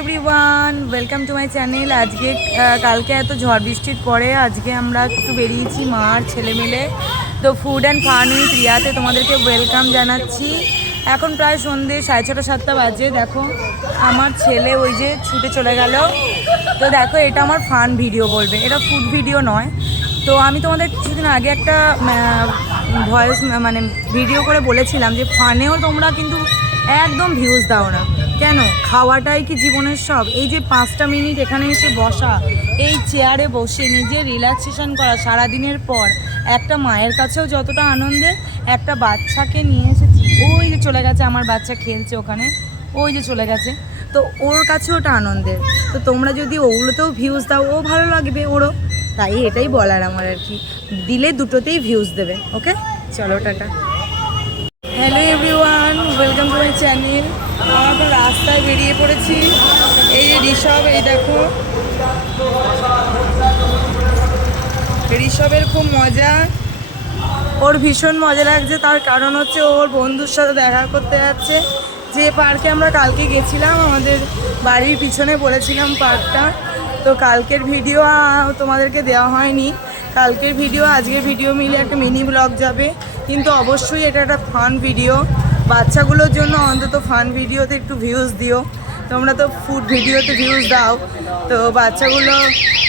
Everyone, welcome to my channel. আজকে কালকে এত ঝড় বৃষ্টির পরে আজকে আমরা একটু বেরিয়েছি মার ছেলে মিলে। তো ফুড অ্যান্ড ফান উইথ রিয়াতে তোমাদেরকে ওয়েলকাম জানাচ্ছি। এখন প্রায় সন্ধ্যে 6:30-7টা বাজে। দেখো আমার ছেলে ওই যে ছুটে চলে গেল। তো দেখো এটা আমার ফান ভিডিও বলবে, এটা ফুড ভিডিও নয়। তো আমি তোমাদের কিছুদিন আগে একটা ভয়েস মানে ভিডিও করে বলেছিলাম যে ফানেও তোমরা কিন্তু একদম ভিউজ দাও না কেন? খাওয়াটাই কি জীবনের সব? এই যে 5টা মিনিট এখানে এসে বসা, এই চেয়ারে বসে নিজের রিল্যাক্সেশন করা সারাদিনের পর, একটা মায়ের কাছেও যতটা আনন্দের, একটা বাচ্চাকে নিয়ে এসেছি, ওই যে চলে গেছে আমার বাচ্চা খেলছে ওখানে, ওই যে চলে গেছে, তো ওর কাছে ওটা আনন্দের। তো তোমরা যদি ওগুলোতেও ভিউজ দাও, ও ভালো লাগবে ওরও। তাই এটাই বলার আমার আর কি, দিলে দুটোতেই ভিউজ দেবে। ওকে, চলো tata. Hello everyone, welcome to my channel. আমরা তো রাস্তায় বেরিয়ে পড়েছি। এই যে ঋষভ, এই দেখো ঋষভের খুব মজা, ওর ভীষণ মজা লাগছে। তার কারণ হচ্ছে ওর বন্ধুর সাথে দেখা করতে যাচ্ছে। যে পার্কে আমরা কালকে গেছিলাম, আমাদের বাড়ির পিছনে বলেছিলাম পার্কটা, তো কালকের ভিডিও তোমাদেরকে দেওয়া হয়নি। কালকের ভিডিও আজকের ভিডিও মিলে একটা মিনি ব্লগ যাবে, কিন্তু অবশ্যই এটা একটা ফান ভিডিও। বাচ্চাগুলোর জন্য অন্তত ফান ভিডিওতে একটু ভিউজ দিও। তোমরা তো ফুড ভিডিওতে ভিউজ দাও, তো বাচ্চাগুলো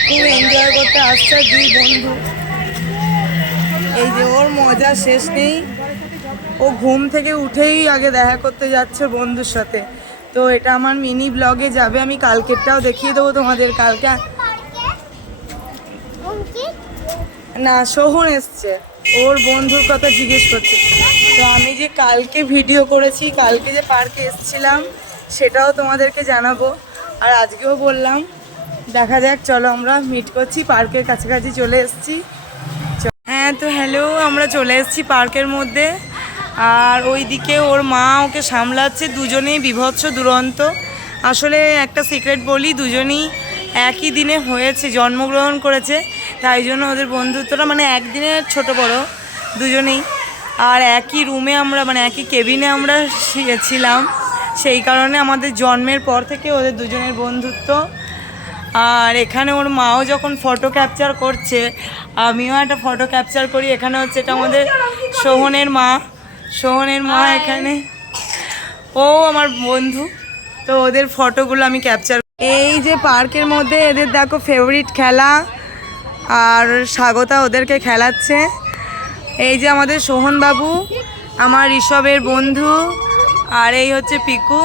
খুব এনজয় করতে আসছে। দুই বন্ধু, এই যে ওর মজা শেষ নেই। ও ঘুম থেকে উঠেই আগে দেখা করতে যাচ্ছে বন্ধুর সাথে। তো এটা আমার মিনি ব্লগে যাবে, আমি কালকেরটাও দেখিয়ে দেবো তোমাদের। কালকে না, সোহন এসছে, ওর বন্ধুর কথা জিজ্ঞেস করছে। তো আমি যে কালকে ভিডিও করেছি, কালকে যে পার্কে এসছিলাম, সেটাও তোমাদেরকে জানাবো। আর আজকেও বললাম, দেখা যাক। চলো আমরা মিট করছি, পার্কের কাছাকাছি চলে এসেছি। হ্যাঁ, তো হ্যালো, আমরা চলে এসেছি পার্কের মধ্যে। আর ওইদিকে ওর মা ওকে সামলাচ্ছে, দুজনেই বিভৎস দুরন্ত। আসলে একটা সিক্রেট বলি, দুজনেই একই দিনে হয়েছে, জন্মগ্রহণ করেছে, তাই জন্য ওদের বন্ধুত্বটা মানে একদিনের ছোট বড় দুজনেই। আর একই রুমে আমরা মানে একই কেবিনে আমরা ছিলাম, সেই কারণে আমাদের জন্মের পর থেকে ওদের দুজনের বন্ধুত্ব। আর এখানে ওর মাও যখন ফটো ক্যাপচার করছে, আমিও একটা ফটো ক্যাপচার করি। এখানে হচ্ছে এটা আমাদের সোহনের মা এখানে, ও আমার বন্ধু। তো ওদের ফটোগুলো আমি ক্যাপচার। এই যে পার্কের মধ্যে এদের দেখো ফেভারিট খেলা, আর স্বাগতা ওদেরকে খেলাচ্ছে। এই যে আমাদের সোহন বাবু, আমার ঋষভের বন্ধু, আর এই হচ্ছে পিকু।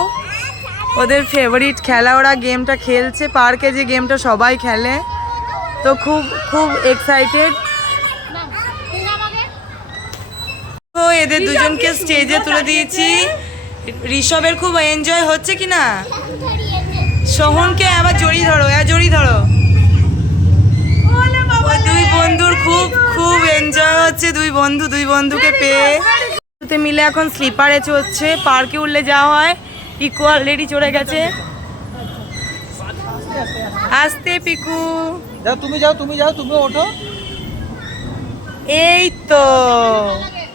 ওদের ফেভারিট খেলা, ওরা গেমটা খেলছে। পার্কে যে গেমটা সবাই খেলে, তো খুব খুব এক্সাইটেড। তো এদের দুজনকে স্টেজে তুলে দিয়েছি। ঋষভের খুব এনজয় হচ্ছে কি না? সোহনকে আবার জড়িয়ে ধরো, জড়িয়ে ধরো। দুই বন্ধুর খুব খুব এনজয় হচ্ছে, দুই বন্ধুকে পেয়ে। মিলে এখন স্লিপারে চড়ছে, পার্কে উঠলে যাওয়া হয়। পিকু অলরেডি চড়ে গেছে। আসতে পিকু, তুমি যাও, তুমি ওঠো। এই তো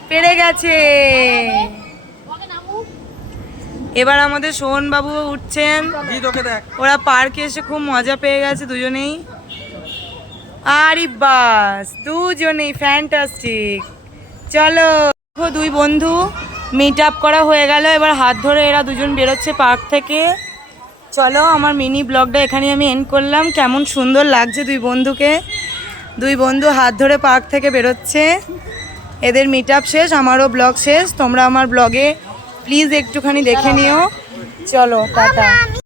পেরে গেছে। এবার আমাদের সোহন বাবু উঠছেন। ওরা পার্কে এসে খুব মজা পেয়ে গেছে দুজনেই। আরে বাস, দুজনেই ফ্যান্টাস্টিক। চলো, দুই বন্ধু মিট আপ করা হয়ে গেল। এবার হাত ধরে এরা দুজন বেরোচ্ছে পার্ক থেকে। চলো, আমার মিনি ব্লগটা এখানে আমি এন্ড করলাম। কেমন সুন্দর লাগছে দুই বন্ধুকে। দুই বন্ধু হাত ধরে পার্ক থেকে বেরোচ্ছে। এদের মিট আপ শেষ, আমারও ব্লগ শেষ। তোমরা আমার ব্লগে প্লিজ একটুখানি দেখে নিও। চলো টাটা।